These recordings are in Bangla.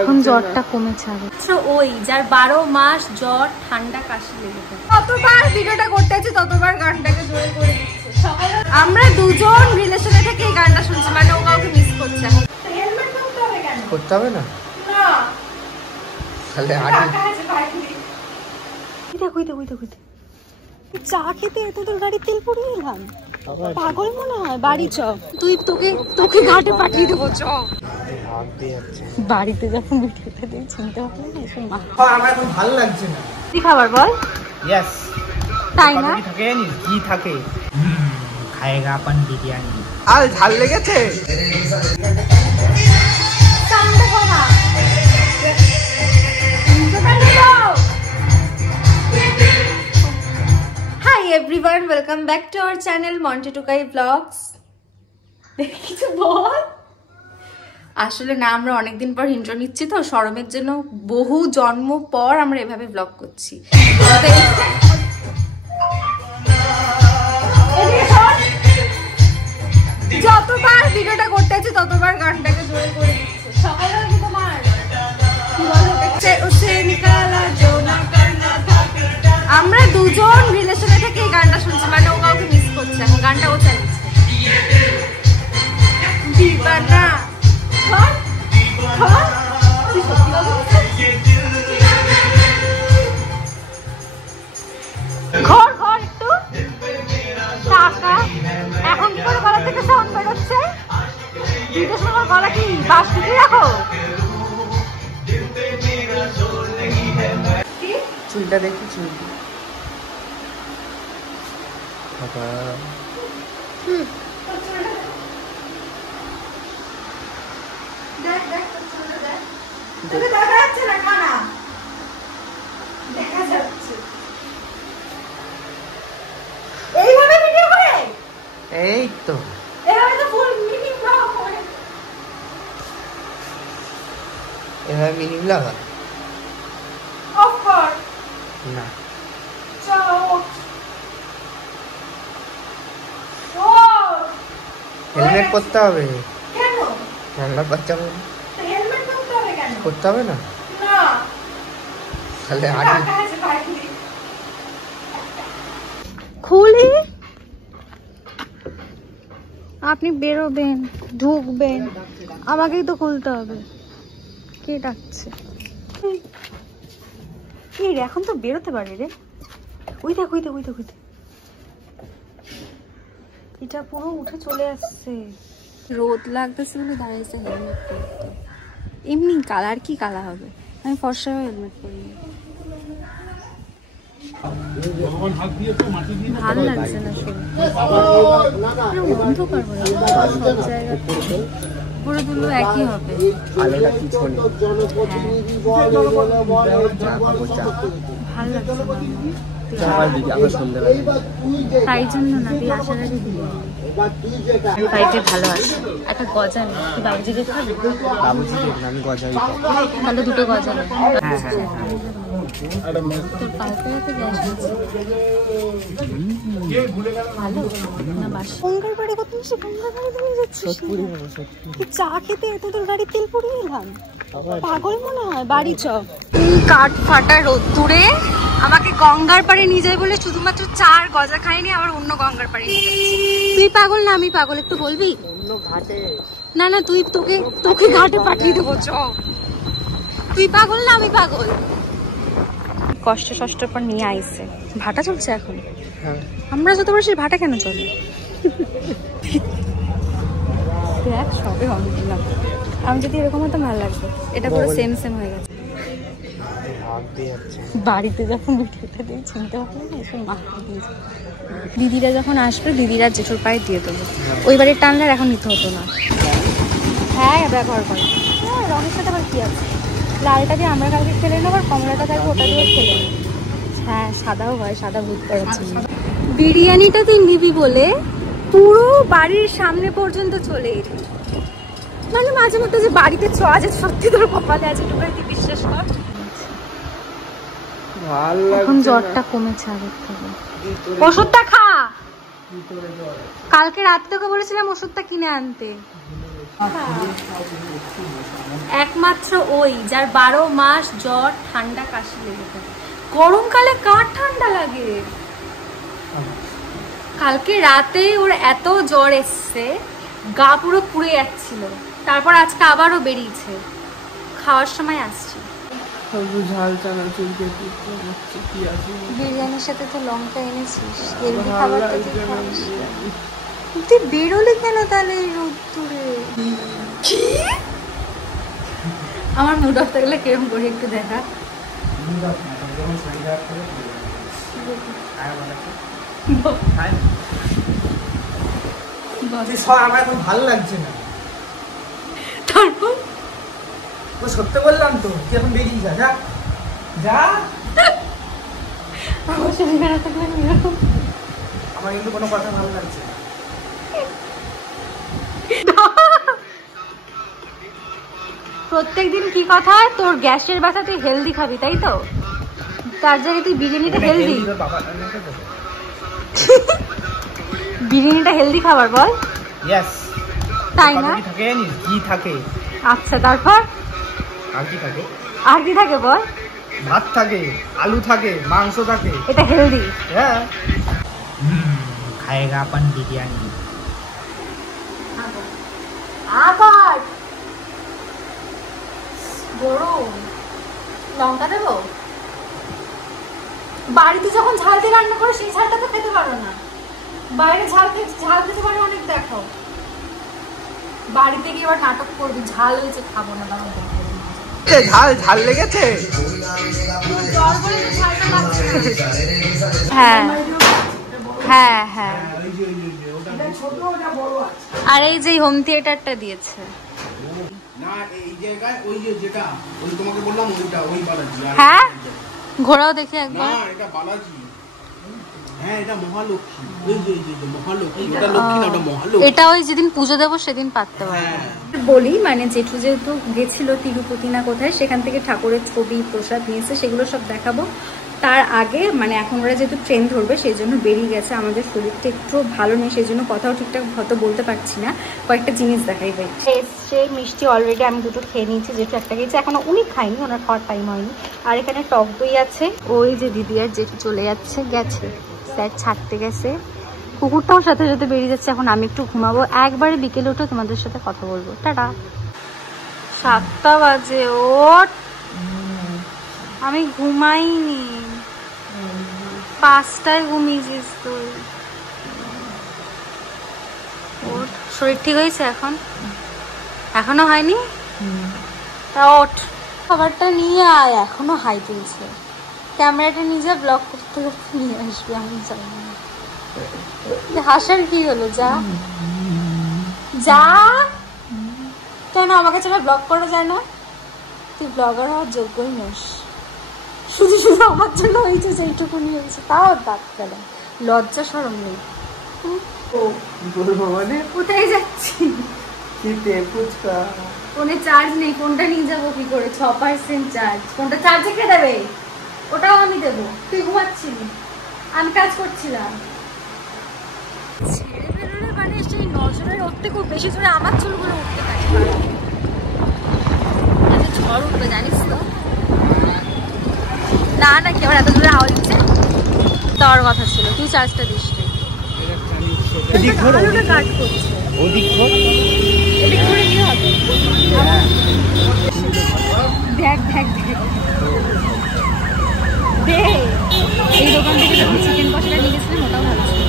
এখন জ্বরটা কমেছে আচ্ছা ওই যার 12 মাস জ্বর ঠান্ডা কাশি লেগে থাকে ততবার ভিডিওটা করতে আছে ততবার গানটাকে জোরে করে দিচ্ছে। আমরা দুজন রিলেশনে থেকে এই গানটা শুনছি মানে ও কাউকে মিস করছে। হেলমেট করতে হবে কেন? করতে হবে না না তাহলে আগে দেখো চা খেতে তোদের গাড়ির তেল পড়িয়ে এলাম পাগল মনে হয় বাড়ি চ তুই তোকে ঘাটে পাঠিয়ে দেবো চ বাড়িতে যখন ভিডিওটা দিয়ে চিনতে পারলে না এসব মা আমার এখন ভালো লাগছে না কি খাবার বল यस তাই না থাকে কি থাকে খাएगा अपन বিরিয়ানি আল ঝাল লেগেছে সাউন্ডটা কমা Hi everyone, welcome back to our channel Monty Tukai Vlogs. কিছু বল আসলে না আমরা অনেকদিন পর ইন্ট্রো নিচ্ছি তো শরমের জন্য বহু জন্ম পর আমরা এভাবে ব্লগ করছি। যতবার ভিডিওটা করতে আছে ততবার গানটাকে জোরে করে দিচ্ছে। সকালবেলা কি তোমার কি বলো উসে নিকালা জো না করনা থাকে আমরা দুজন রিলেশনে থেকে এই গানটা শুনছি মানে ও কাউকে মিস করছে এখন গানটা ও চালিয়েছে দিবানা ঘর ঘর একটু টাকা এখন কি করে গলা থেকে সাউন্ড বেরোচ্ছে দিতে সময় গলা কি বাস ঢুকিয়ে রাখো চুলটা দেখি চুল বাবা দেখ চুলটা দেখ তোকে দেখা যাচ্ছে না কানা দেখা যাচ্ছে এইভাবে ভিডিও করে এই তো এভাবে তো ফুল মিনিং ব্লগ করে এভাবে মিনিং লাগা অফ কর না চলো হেলমেট করতে হবে কেন ঠান্ডা বাচ্চা হেলমেট করতে হবে কেন করতে হবে না না তাহলে আগে খুলি আপনি বেরোবেন ঢুকবেন আমাকেই তো খুলতে হবে কে ডাকছে এই রে এখন তো বেরোতে পারি রে ওই দেখ এটা পুরো উঠে চলে আসছে রোদ লাগতেছে বলে দাঁড়িয়েছে হেলমেট পরতে এমনি কালার কি কালা হবে আমি ফর্সা হেলমেট পরিনি ভালো লাগছে না অন্ধকার সব জায়গা পুরো দুটো একই হবে ভালো লাগছে তাই জন্য না তুই আসার আগে দিয়ে বাড়িতে ভালো আছে একটা গজা নেই তুই বাবুজিকে খাবি আমি গজাই তাহলে দুটো গজা নেই তোর পাইপে হাতে গ্যাস আছে ভালো না বাস গঙ্গার বাড়ি কত মিশে গঙ্গার বাড়ি তুমি যাচ্ছিস কি চা খেতে তোদের গাড়ির তেল পড়িয়ে এলাম পাগল মনে হয় বাড়ি চ এই কাঠ ফাটা রোদ্দুরে আমাকে গঙ্গার পাড়ে নিয়ে যায় বলে শুধুমাত্র চার গজা খাইনি আবার অন্য গঙ্গার পাড়ে নিয়ে যাচ্ছি তুই পাগল না আমি পাগল একটু বলবি অন্য ঘাটে না তুই তোকে ঘাটে পাঠিয়ে দেবো চ তুই পাগল না আমি পাগল কষ্ট পর নিয়ে আইছে ভাটা চলছে এখন আমরা যত বড় সেই ভাটা কেন চলে দেখ সবে অন দিলাম আমি যদি এরকম হতো ভালো লাগতো এটা পুরো সেম হয়ে গেছে বাড়িতে যখন ভিডিওটা দিয়ে চিনতে পারলে না এসব মা দিয়েছে দিদিরা যখন আসবে দিদিরা জেঠুর পায়ে দিয়ে দেবো ওই বাড়ির টানলে এখন নিতে হতো না হ্যাঁ ব্যবহার করে হ্যাঁ রঙের সাথে আবার কি আছে লালটা দিয়ে আমরা কালকে খেলে নেবো আর কমলাটা থাকবে ওটা দিয়েও খেলে নেবো হ্যাঁ সাদাও হয় সাদা ভূত করাচ্ছি বিরিয়ানিটা তুই নিবি বলে পুরো বাড়ির সামনে পর্যন্ত চলে এলি মানে মাঝে মধ্যে যে বাড়িতে ছোঁয়া যে সত্যি তোর কপালে আছে তুই বিশ্বাস কর এখন জ্বরটা কমেছে আগের থেকে ওষুধটা খা কালকে রাত তোকে বলেছিলাম ওষুধটা কিনে আনতে একমাত্র ওই যার 12 মাস জ্বর ঠান্ডা কাশি লেগে থাকে। গরমকালে কার ঠান্ডা লাগে? কালকে রাতে ওর এত জ্বর এসছে, গা পুরো পুড়ে যাচ্ছিল, তারপর আজকে আবারও বেরিয়েছে, খাওয়ার সময় আসছে। বিরিয়ানির সাথে তো লঙ্কা এনেছিস, হেলদি খাবার তো তুই খাস। তুই বেরোলি কেন তাহলে এই রোদ্দুরে? আমার মুড অফ থাকলে কিরম করি একটু দেখা। আমার এখন ভালো লাগছে না। তারপর সত্যি বললাম তো, তুই এখন বেরিয়ে যা, যা যা। আমার শরীর খারাপ থাকলে আমার কিন্তু কোনো কথা ভালো লাগছে না। প্রত্যেকদিন কি কথা হয়, তোর গ্যাসের ব্যথা তুই হেলদি খাবি, তাই তো? তার জায়গায় তুই বিরিয়ানিটা হেলদি, বিরিয়ানিটা হেলদি খাবার বল। ইয়েস, তাই না? থাকে ঘি থাকে। আচ্ছা, তারপর আর কি থাকে? আর কি থাকে বল? ভাত থাকে, আলু থাকে, মাংস থাকে। এটা হেলদি। হ্যাঁ। খাएगा अपन बिरयानी। আবার গরম লঙ্কা দেবো? বাড়িতে যখন ঝাল দিয়ে রান্না করে সেই ঝালটা তো খেতে পারো না, বাইরে ঝাল খেতে পারো অনেক। দেখো বাড়িতে গিয়ে এবার নাটক করবি, ঝাল হয়েছে খাবো না, ঝাল ঝাল লেগেছে। হ্যাঁ হ্যাঁ হ্যাঁ। আর এই যে হোম থিয়েটারটা দিয়েছে, হ্যাঁ ঘোরাও দেখি একবার। এটা ওই যেদিন পুজো দেবো সেদিন পাততে পারবো। বলি মানে জেঠু যেহেতু গেছিল তিরুপতি না কোথায়, সেখান থেকে ঠাকুরের ছবি প্রসাদ নিয়েছে, সেগুলো সব দেখাবো। তার আগে মানে এখন ওরা যেহেতু ট্রেন ধরবে সেই জন্য বেরিয়ে গেছে, আমাদের শরীরটা একটু ভালো নেই, সেই জন্য কথাও ঠিকঠাক হয়তো বলতে পারছি না, কয়েকটা জিনিস দেখাই ভাই। এসছে মিষ্টি অলরেডি আমি দুটো খেয়ে নিয়েছি, যেহেতু একটা খেয়েছি, এখনো উনি খাইনি, ওনার খাওয়ার টাইম হয়নি। আর এখানে টক দই আছে। ওই যে দিদি আর জেঠু চলে গেছে স্যার ছাড়তে গেছে, কুকুরটাও সাথে সাথে বেরিয়ে যাচ্ছে। এখন আমি একটু ঘুমাবো, একবারে বিকেলে উঠে তোমাদের সাথে কথা বলবো। টাটা। 7টা বাজে, ওঠ। আমি ঘুমাইনি, 5টায় ঘুমিয়েছিস তুই। ওঠ, শরীর ঠিক হয়েছে এখন? এখনো হয়নি? তা ওঠ, খাবারটা নিয়ে আয়। এখনো হাই তুলছে, ক্যামেরাটা নিজে ব্লগ করতে করতে নিয়ে আসবি, আমি জানি না। হাসার কি হলো? যা যা। কেন আমাকে ছাড়া ব্লগ করা যায় না? তুই ব্লগার হওয়ার যোগ্যই নস, শুধু শুধু আমার জন্য হয়েছে যেইটুকুনি হয়েছে, তাও দাঁত গেল, লজ্জা সরম নেই। কোথায় যাচ্ছি? ফোনে চার্জ নেই, ফোনটা নিয়ে যাবো কি করে? 6% চার্জ, ফোনটা চার্জে কে দেবে? ওটাও আমি দেবো। তুই ঘুমাচ্ছিলি, আমি কাজ করছিলাম। ছেড়ে বেরোলে মানে সেই নজরের উঠতে খুব বেশি জোরে আমার চুলগুলো উঠতে পারে, ঝড় উঠবে জানিস তো। না না, কি আমার এত জোরে হাওয়া দিচ্ছে? দেওয়ার কথা ছিল, তুই চার্জটা দিস। আলুটা কাট করছে, এদিক করে কি হবে? দেখ দেখ দেখ দে। এই দোকান থেকে যখন চিকেন কষাটা নিয়ে গেছিলাম ওটাও ভালো ছিল।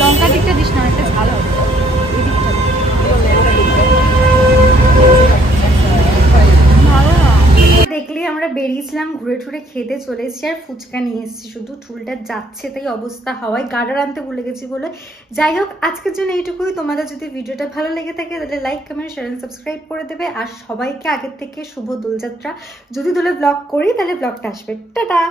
লঙ্কা দিকটা দিস না, একটা ঝাল হবে। এই দিকটা দেখলে আমরা বেরিয়েছিলাম, ঘুরে টুরে খেতে চলে এসেছি, আর ফুচকা নিয়ে এসেছি, শুধু চুলটা যাচ্ছে তাই অবস্থা, হাওয়ায় গার্ডার আনতে ভুলে গেছি বলে। যাই হোক, আজকের জন্য এইটুকুই। তোমাদের যদি ভিডিওটা ভালো লেগে থাকে তাহলে লাইক, কমেন্ট, শেয়ার, সাবস্ক্রাইব করে দেবে। আর সবাইকে আগের থেকে শুভ দোলযাত্রা। যদি দোলে ব্লগ করি তাহলে ব্লগটা আসবে। টাটা।